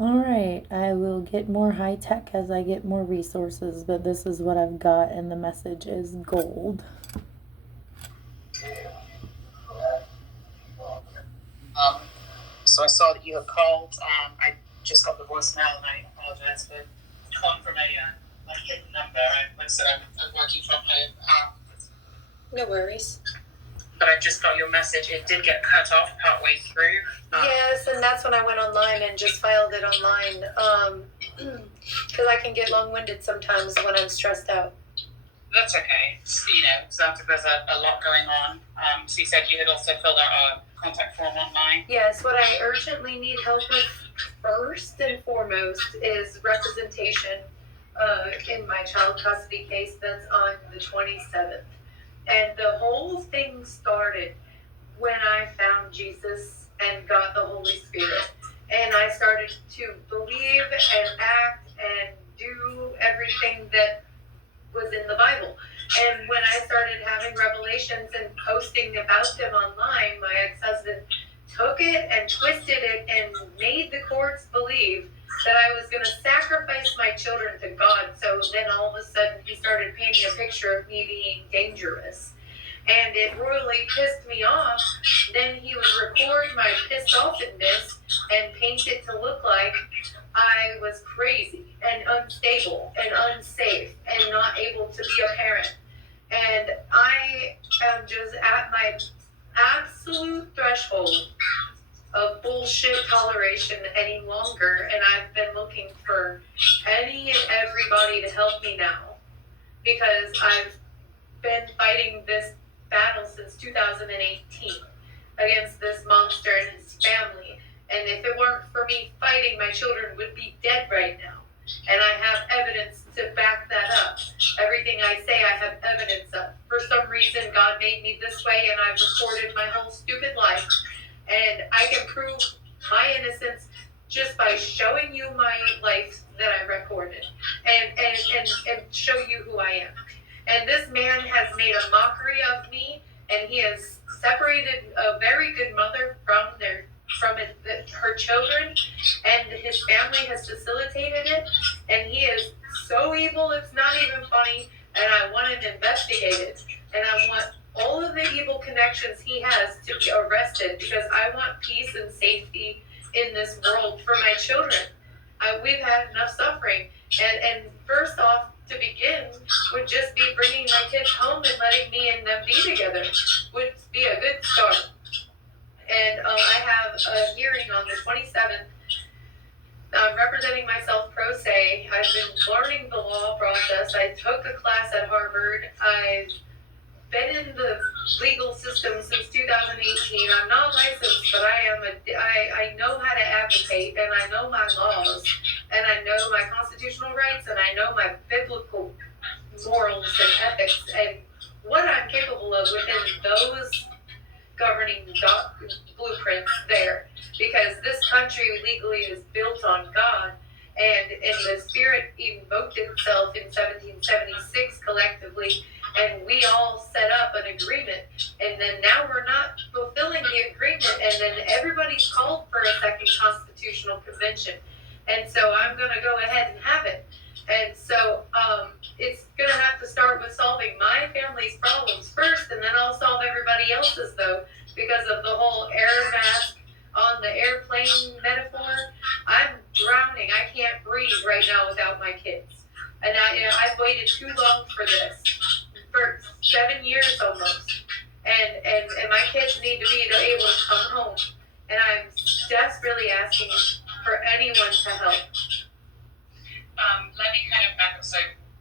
Alright, I will get more high tech as I get more resources, but this is what I've got, and the message is gold. So I saw that you had called. I just got the voicemail, and I apologize for calling from a hidden number. Like I said, I'm working from home. No worries. But I just got your message. It did get cut off partway through. Yes, and that's when I went online and just filed it online. Because I can get long-winded sometimes when I'm stressed out. That's okay. Sounds like there's a lot going on. So you said you had also filled out a contact form online. Yes, what I urgently need help with first and foremost is representation in my child custody case that's on the 27th. And the whole thing started when I found Jesus and got the Holy Spirit. And I started to believe and act and do everything that was in the Bible. And when I started having revelations and posting about them online, my ex-husband took it and twisted it and made the courts believe that I was going to sacrifice my children to God. So then all of a sudden he started painting a picture of me being dangerous. And it royally pissed me off. Then he would record my pissed offness and paint it to look like I was crazy and unstable and unsafe and not able to be a parent. And I am just at my absolute threshold of bullshit toleration any longer, and I've been looking for any and everybody to help me now, because I've been fighting this battle since 2018 against this monster and his family. And if it weren't for me fighting, my children would be dead right now. And I have evidence to back that up. Everything I say, I have evidence of. For some reason, God made me this way, and I've recorded my whole stupid life. And I can prove my innocence just by showing you my life that I recorded and show you who I am. And this man has made a mockery of me, and he has separated a very good mother from her children, and his family has facilitated it, and he is so evil it's not even funny, and I want it investigated, and I want all of the evil connections he has to be arrested, because I want peace and safety in this world for my children. We've had enough suffering, and first off, to begin, would just be bringing my kids home and letting me and them be together would be a good start. And I have a hearing on the 27th. I'm representing myself pro se. I've been learning the law process. I took a class at Harvard. I've been in the legal system since 2018. I'm not licensed, but I know how to advocate, and I know my laws, and I know my constitutional rights, and I know my biblical morals and ethics, and what I'm capable of within those governing blueprints there, because this country legally is built on God, and the Spirit invoked itself in 1776 collectively, and we all set up an agreement, and then now we're not fulfilling the agreement, and then everybody's called for a second constitutional convention, and so I'm going to go ahead and have it. And so it's going to have to start with solving my family's problems first, and then I'll solve everybody else's, though, because of the whole air mask on the airplane metaphor. I'm drowning. I can't breathe right now without my kids. And I've waited too long for this, for 7 years almost. And my kids need to be able to come home. And I'm desperately asking for anyone to help. Let me kind of back up. So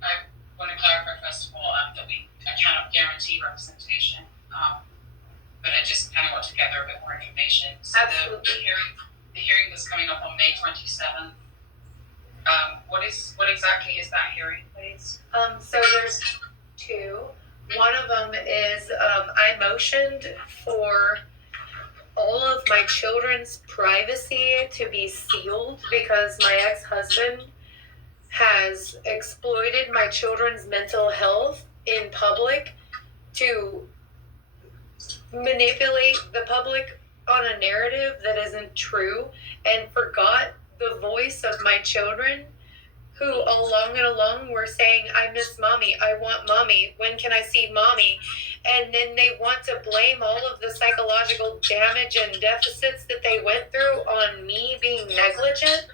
I want to clarify first of all that I cannot guarantee representation, but I just kind of want to gather a bit more information. So Absolutely. The hearing that's coming up on May 27th. What exactly is that hearing, please? So there's two. One of them is I motioned for all of my children's privacy to be sealed because my ex-husband has exploited my children's mental health in public to manipulate the public on a narrative that isn't true, and forgot the voice of my children who along were saying, I miss mommy, I want mommy, when can I see mommy? And then they want to blame all of the psychological damage and deficits that they went through on me being negligent,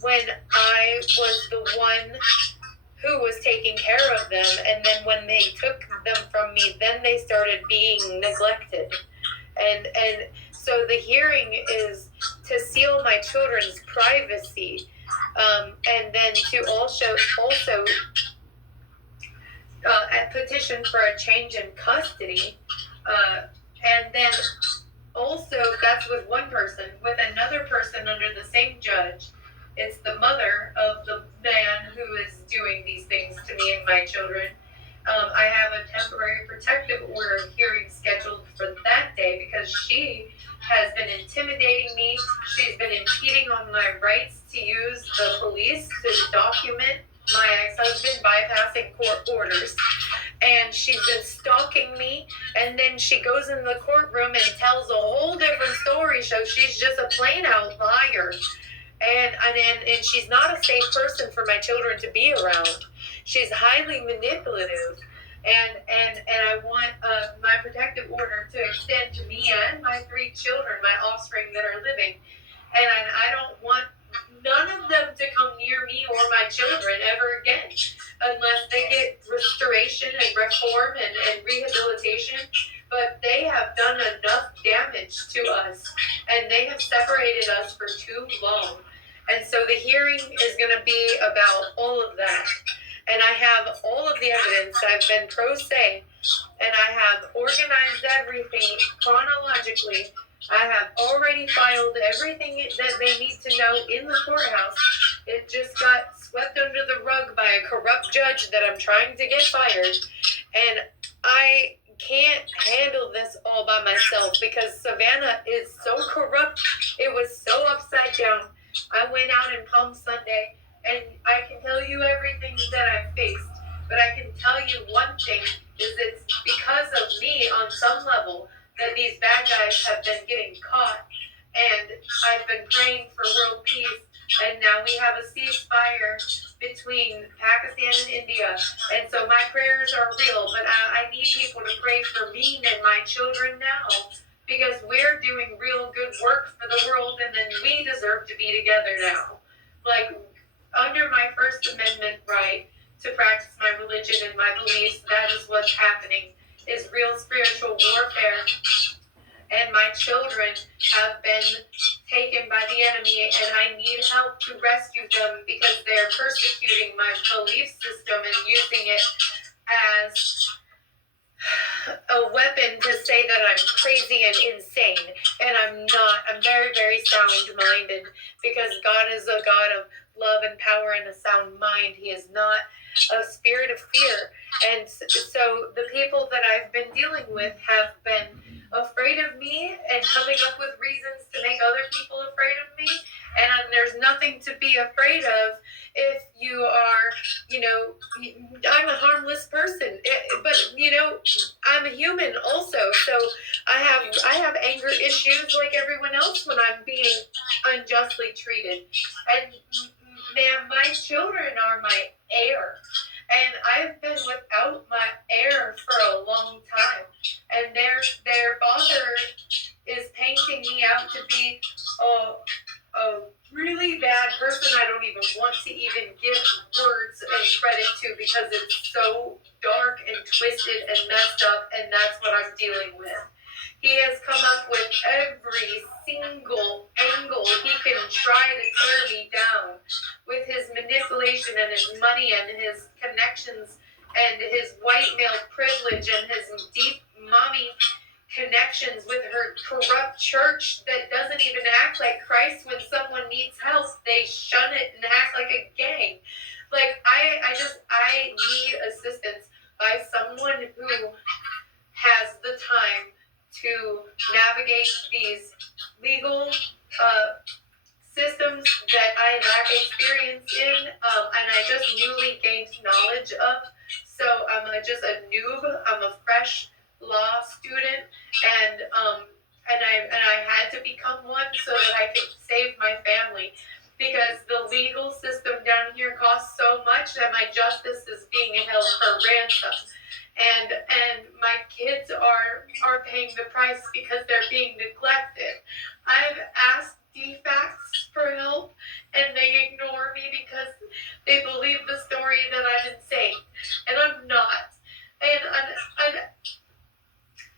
when I was the one who was taking care of them. And then when they took them from me, then they started being neglected. And so the hearing is to seal my children's privacy, and then to also petition for a change in custody, and then also that's with one person. With another person under the same judge, it's the mother of the man who is doing these things to me and my children. I have a temporary protective order hearing scheduled for that day because she has been intimidating me. She's been impeding on my rights to use the police to document my ex-husband, bypassing court orders. And she's been stalking me, and then she goes in the courtroom and tells a whole different story, so she's just a plain out liar. And she's not a safe person for my children to be around. She's highly manipulative, and I want my protective order to extend to me and my 3 children, my offspring that are living, and I don't want none of them to come near me or my children ever again, unless they get restoration and reform and rehabilitation. But they have done enough damage to us, and they have separated us for too long. And so the hearing is going to be about all of that. And I have all of the evidence. I've been pro se, and I have organized everything chronologically. I have already filed everything that they need to know in the courthouse. It just got swept under the rug by a corrupt judge that I'm trying to get fired. And I can't handle this all by myself because Savannah is so corrupt. It was so upside down. I went out in Palm Sunday, and I can tell you everything that I've faced, but I can tell you one thing, is it's because of me on some level that these bad guys have been getting caught, and I've been praying for world peace, and now we have a ceasefire between Pakistan and India, and so my prayers are real, but I need people to pray for me and my children now, because we're doing real good work for the world, and then we deserve to be together now. Like, under my First Amendment right to practice my religion and my beliefs, that is what's happening, is real spiritual warfare. And my children have been taken by the enemy, and I need help to rescue them because they're persecuting my belief system and using it as a weapon to say that I'm crazy and insane, and I'm not. I'm very, very sound-minded because God is a God of love and power and a sound mind. He is not a spirit of fear. And so the people that I've been dealing with have been afraid of me and coming up with reasons to make other people afraid of me. And there's nothing to be afraid of if you are, I'm a harmless person. But, I'm a human also. So I have anger issues like everyone else when I'm being unjustly treated. And, man, my children are my heir. And I've been without my heir for a long time. And their father is painting me out to be a really bad person I don't even want to even give words and credit to because it's so dark and twisted and messed up, and that's what I'm dealing with. He has come up with every single angle he can try to tear me down with his manipulation and his money and his connections and his white male privilege and his deep mommy connections with her corrupt church that doesn't even act like Christ. When someone needs help, they shun it and act like a gang. Like, I need assistance by someone who has the time to navigate these legal systems that I lack experience in, and I just newly gained knowledge of. So I'm just a noob. I'm a fresh law student, and I had to become one so that I could save my family. because the legal system down here costs so much that my justice is being held for ransom. And my kids are paying the price because they're being neglected. I've asked DFACS for help, and they ignore me because they believe the story that I'm insane, and I'm not. And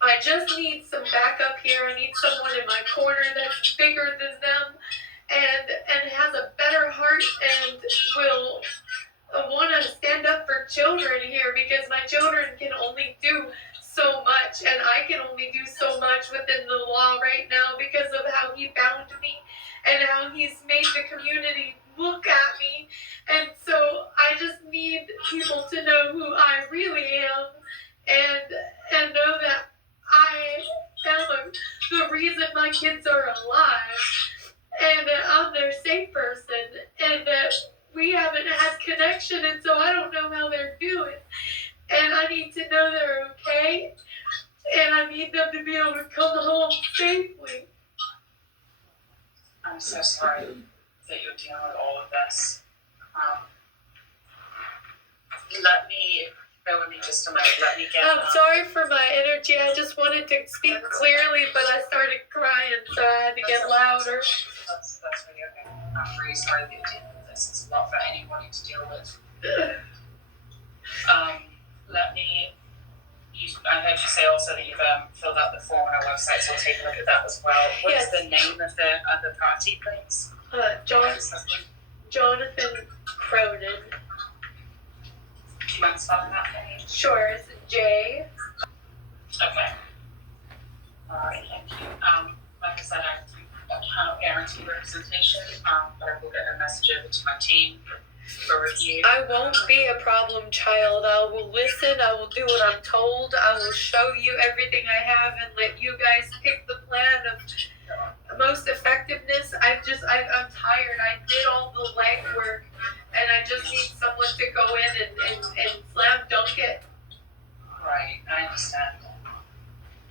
I just need some backup here. I need someone in my corner that's bigger than them, and has a better heart and will want to stand up for children here, because my children can only do so much, and I can only do so much within the law right now because of how he bound me and how he's made the community look at me. And so I just need people to know who I really am, and know that I am the reason my kids are alive, and that I'm their safe person, and that we haven't had connection, and so I don't know how they're doing. And I need to know they're okay, and I need them to be able to come home safely. I'm so sorry that you're dealing with all of this. Let me, bear with me just a minute, let me get... I'm sorry for my energy. I just wanted to speak clearly, but I started crying, so I had to get louder. That's really okay. I'm really sorry that you're dealing with this. It's a lot for anybody to deal with. I heard you say also that you've filled out the form on our website, so we'll take a look at that as well. What is the name of the other party, please? Jonathan Cronin. Do you mind spelling that for me? Sure, it's J. Okay. Alright, thank you. Like I said, I cannot guarantee representation, but I will get a message over to my team for review. I won't be a problem child. I will listen. I will do what I'm told. I will show you everything I have and let you guys pick the plan of most effectiveness. I'm tired. I did all the legwork, and I just need someone to go in and slam dunk it. Right, I understand.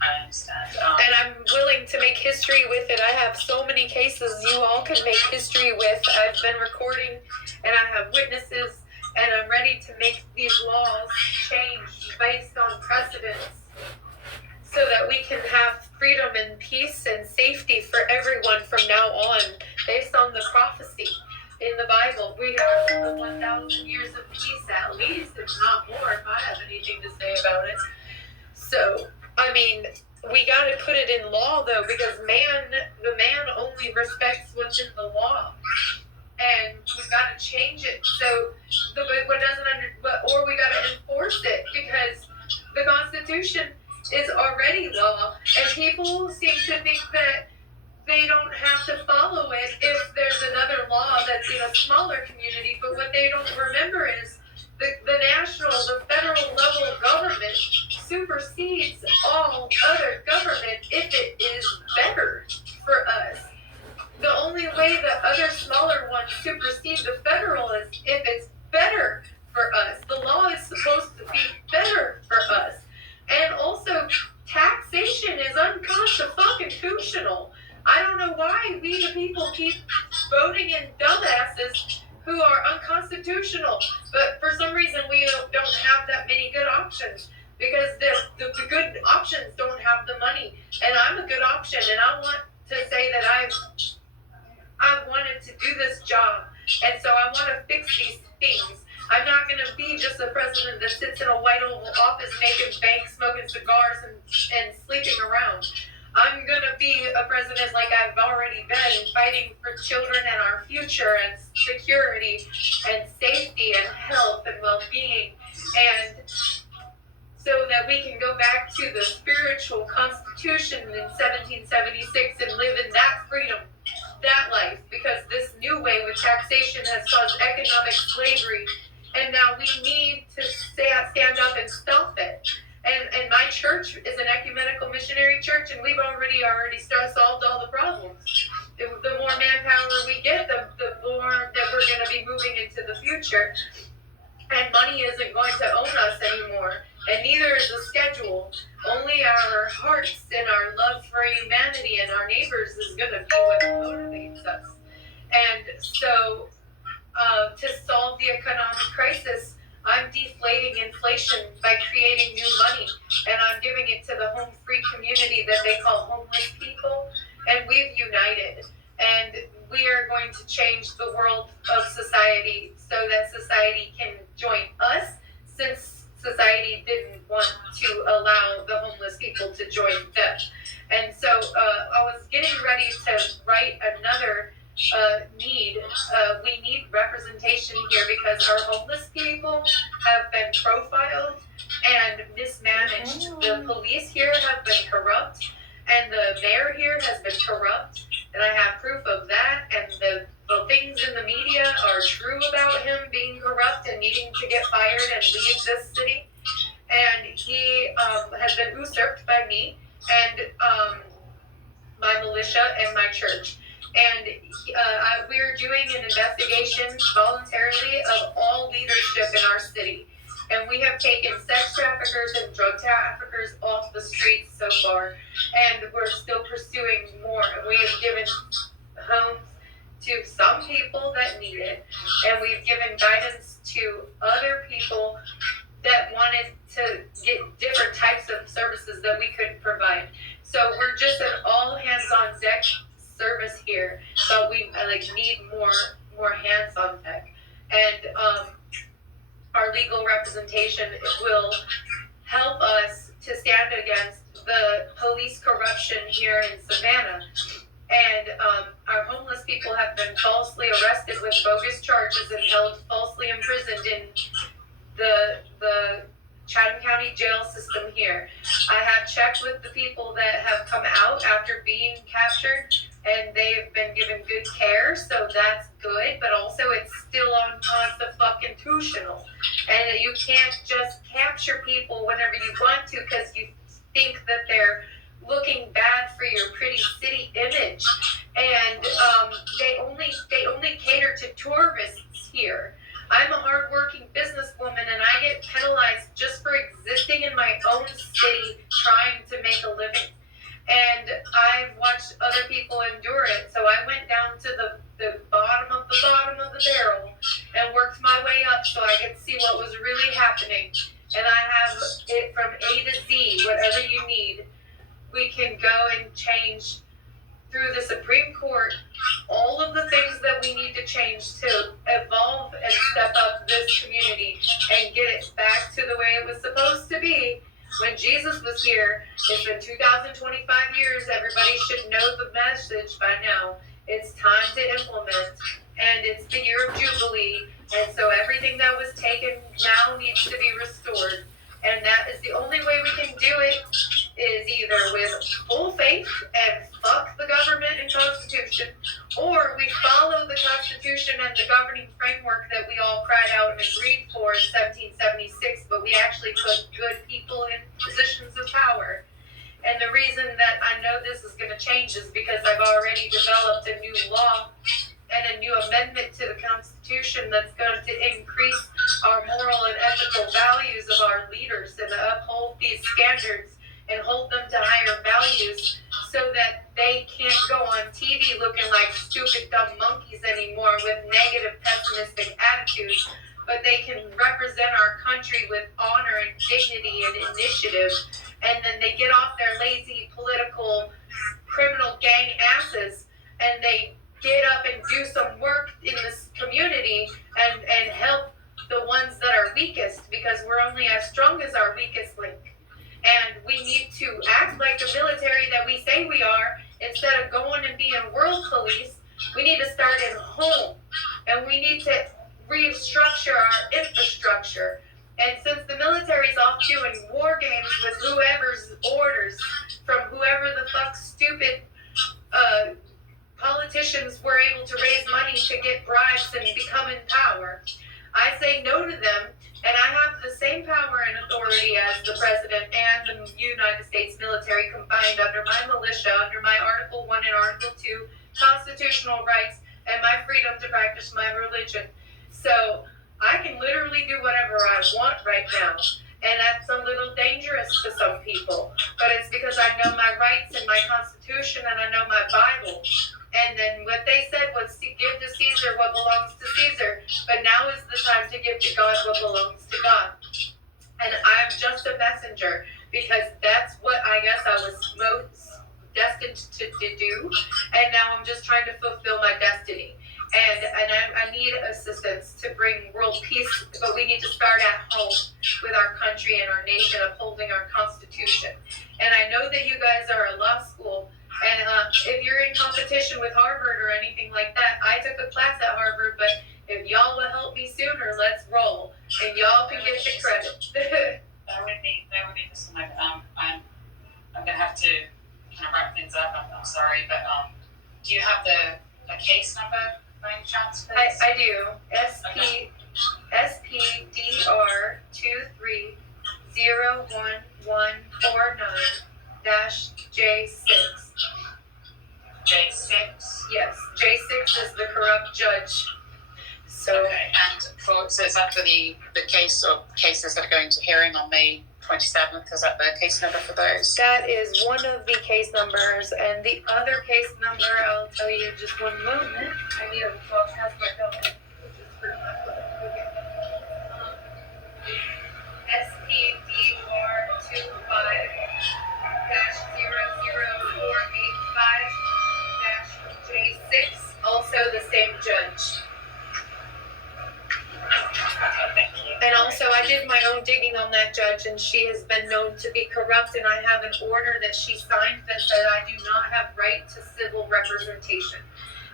And I'm willing to make history with it. I have so many cases you all can make history with. I've been recording, and I have witnesses, and I'm ready to make these laws change based on precedents so that we can have freedom and peace and safety for everyone from now on, based on the prophecy in the Bible. We have 1,000 years of peace at least, if not more, if I have anything to say about it. So, I mean, we got to put it in law, though, because the man only respects what's in the law, and we've got to change it. So or we got to enforce it, because the Constitution is already law, and people seem to think that they don't have to follow it if there's another law that's in a smaller community. But what they don't remember is the federal level of government supersedes all other government if it is better for us. The only way the other smaller ones supersede the federal is if it's better for us. The law is supposed to be better for us. And also, taxation is unconstitutional. I don't know why we the people keep voting in dumbasses who are unconstitutional, but for some reason we don't have that many good options, because the good options don't have the money, and I'm a good option, and I want to say that I wanted to do this job, and so I want to fix these things. I'm not going to be just a president that sits in a white Oval Office making bank, smoking cigars, and sleeping around. I'm going to be a president like I've already been, fighting for children and our future and security and safety and health and well-being, and so that we can go back to the spiritual constitution in 1776 and live in that freedom, that life, because this new way with taxation has caused economic slavery, and now we need to stand up and stop it. And my church is an ecumenical missionary church, and we've already solved all the problems. The more manpower we get, the more that we're going to be moving into the future. And money isn't going to own us anymore, and neither is the schedule. Only our hearts and our love for humanity and our neighbors is going to be what motivates us. And so, to solve the economic crisis, I'm deflating inflation by creating new money, and I'm giving it to the home free community that they call homeless people, and we've united, and we are going to change the world of society so that society can join us, since society didn't want to allow the homeless people to join them. And so I was getting ready to write another need. We need representation here because our homeless people have been profiled and mismanaged. The police here have been corrupt, and the mayor here has been corrupt, and I have proof of that. And the things in the media are true about him being corrupt and needing to get fired and leave this city. And he has been usurped by me and my militia and my church. And we're doing an investigation voluntarily of all leadership in our city. And we have taken sex traffickers and drug traffickers off the streets so far. And we're still pursuing more. And we have given homes to some people that need it. And we've given guidance to other people that wanted to get different types of services that we could provide. So we're just an all hands on deck service here, but we need more hands on deck. And our legal representation will help us to stand against the police corruption here in Savannah. And our homeless people have been falsely arrested with bogus charges and held falsely imprisoned in the Chatham County jail system here. I have checked with the people that have come out after being captured, and they've been given good care, so that's good, but also it's still unconstitutional. And you can't just capture people whenever you want to because you think that they're looking bad for your pretty city image. And they only cater to tourists here. I'm a hardworking businesswoman, and I get penalized just for existing in my own city trying to make a living. And I've watched other people endure it, so I went down to the bottom of the barrel and worked my way up so I could see what was really happening. And I have it from A to Z, whatever you need. We can go and change through the Supreme Court all of the things that we need to change to evolve and step up this community and get it back to the way it was supposed to be when Jesus was here. It's been 2025 years. Everybody should know the message by now. It's time to implement, and it's the year of Jubilee, and so everything that was taken now needs to be restored. And that is the only way we can do it, is either with full faith and fuck the government and Constitution, or we follow the Constitution and the governing framework that we all cried out and agreed for in 1776, but we actually put good people in positions of power. And the reason that I know this is going to change is because I've already developed a new law and a new amendment to the Constitution that's going to increase our moral and ethical values of our leaders and uphold these standards and hold them to higher values so that they can't go on TV looking like stupid, dumb monkeys anymore with negative, pessimistic attitudes, but they can represent our country with honor and dignity and initiative. And then they get off their lazy political criminal gang asses and they get up and do some work in this community and help the ones that are weakest, because we're only as strong as our weakest link. And we need to act like the military that we say we are. Instead of going and being world police, we need to start in home, and we need to restructure our infrastructure. And since the military's off doing war games with whoever's orders from whoever the fuck stupid politicians were able to raise money to get bribes and become in power, I say no to them, and I have the same power and authority as the president and the United States military combined under my militia, under my Article 1 and Article 2 constitutional rights, and my freedom to practice my religion. So I can literally do whatever I want right now. And that's a little dangerous to some people. But it's because I know my rights and my Constitution, and I know my Bible. And then what they said was to give to Caesar what belongs to Caesar, but now is the time to give to God what belongs to God. And I'm just a messenger because that's what I guess I was most destined to do. And now I'm just trying to fulfill my destiny. And I need assistance to bring world peace, but we need to start at home with our country and our nation, upholding our Constitution. And I know that you guys are a law school, and if you're in competition with Harvard or anything like that, I took a class at Harvard, but if y'all will help me sooner, let's roll, and y'all can get the credit. That would be just a moment. I'm gonna have to kind of wrap things up. I'm sorry, but do you have the case number by any chance, please? I do. SPDR 23-01149-J6. J6. Yes, J6 is the corrupt judge. So Okay, and so is that for the case or cases that are going to hearing on May 27th? Is that the case number for those? that is one of the case numbers, and the other case number, I'll tell you in just one moment. I need a password going. SPDR 25-00485-J6, also the same judge. Thank you. And also, I did my own digging on that judge, and she has been known to be corrupt, and I have an order that she signed that said I do not have right to civil representation.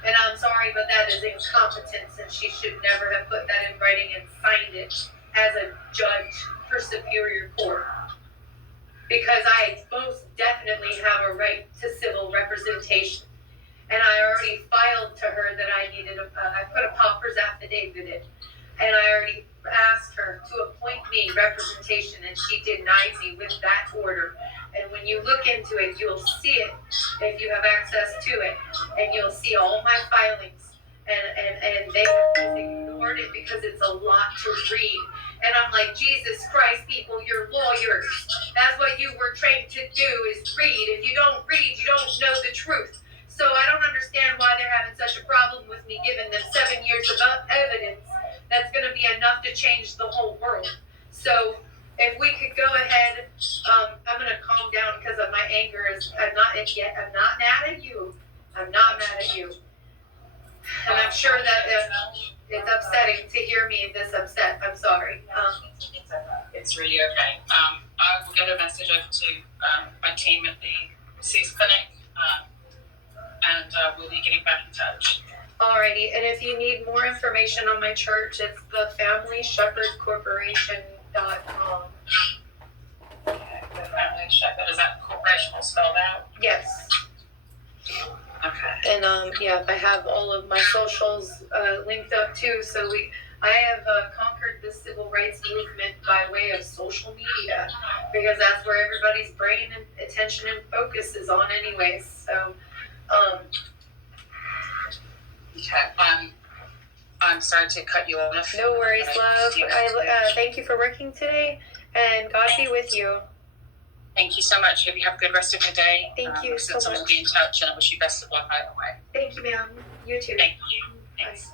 And I'm sorry, but that is incompetence, and she should never have put that in writing and signed it as a judge for Superior Court. Because I most definitely have a right to civil representation. And I already filed to her that I needed I put a pauper's affidavit in. And I already asked her to appoint me representation, and she denies me with that order. And when you look into it, you'll see it if you have access to it, and you'll see all my filings. And they have just ignored it because it's a lot to read. And I'm like, Jesus Christ, people, you're lawyers. That's what you were trained to do, is read. If you don't read, you don't know the truth. So I don't understand why they're having such a problem with me giving them 7 years of evidence that's going to be enough to change the whole world. So if we could go ahead, I'm going to calm down because of my anger. I'm not mad at you. I'm not mad at you. And I'm sure that it's upsetting to hear me this upset. I'm sorry. It's really okay. I will get a message over to my team at the Seas Clinic, and we'll be getting back in touch. Alrighty, and if you need more information on my church, it's thefamilyshepherdcorporation.com. Okay, the Family Shepherd, is that corporation all spelled out? Yes. Okay. And I have all of my socials linked up too. So I have conquered the civil rights movement by way of social media, because that's where everybody's brain and attention and focus is on anyways. So Okay. I'm sorry to cut you off. no worries, love. I thank you for working today, and God be with you. Thank you so much. Hope you have a good rest of your day. Thank you so Someone will much. be in touch, and I wish you best of luck either way. Thank you, ma'am. You too. Thank you. Bye. Thanks.